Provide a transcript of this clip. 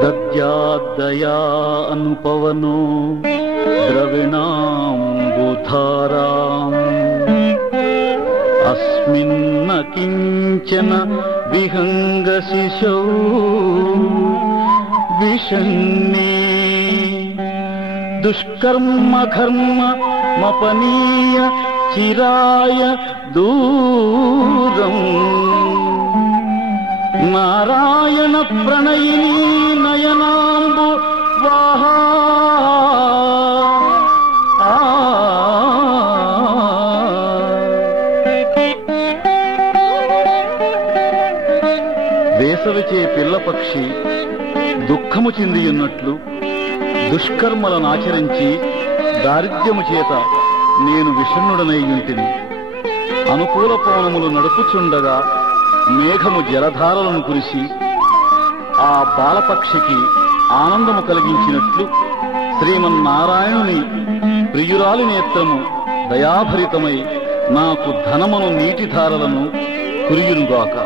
దద్యాద్దయా అనుపవనో ద్రవిణాంబుధారాం అస్మిన్న కించన విహంగశిశౌ విషణ్ణే దుష్కర్మ కర్మ మపనీయ చిరాయ దూరం నారాయణ ప్రణయిని నయనాంబు వాహా వేసవిచే పిల్లపక్షి దుఃఖము చెందియున్నట్లు దుష్కర్మలనాచరించి దారిద్ర్యము చేత నేను విషణ్ణుడనై ఉంటిని. అనుకూల పవనములు నడుపుచుండగా మేఘము జలధారలను కురిసి ఆ బాలపక్షికి ఆనందము కలిగించినట్లు శ్రీమన్నారాయణుని ప్రియురాలి నేత్రము దయాభరితమై నాకు ధనమును నీటిధారలను కురియునుగాక.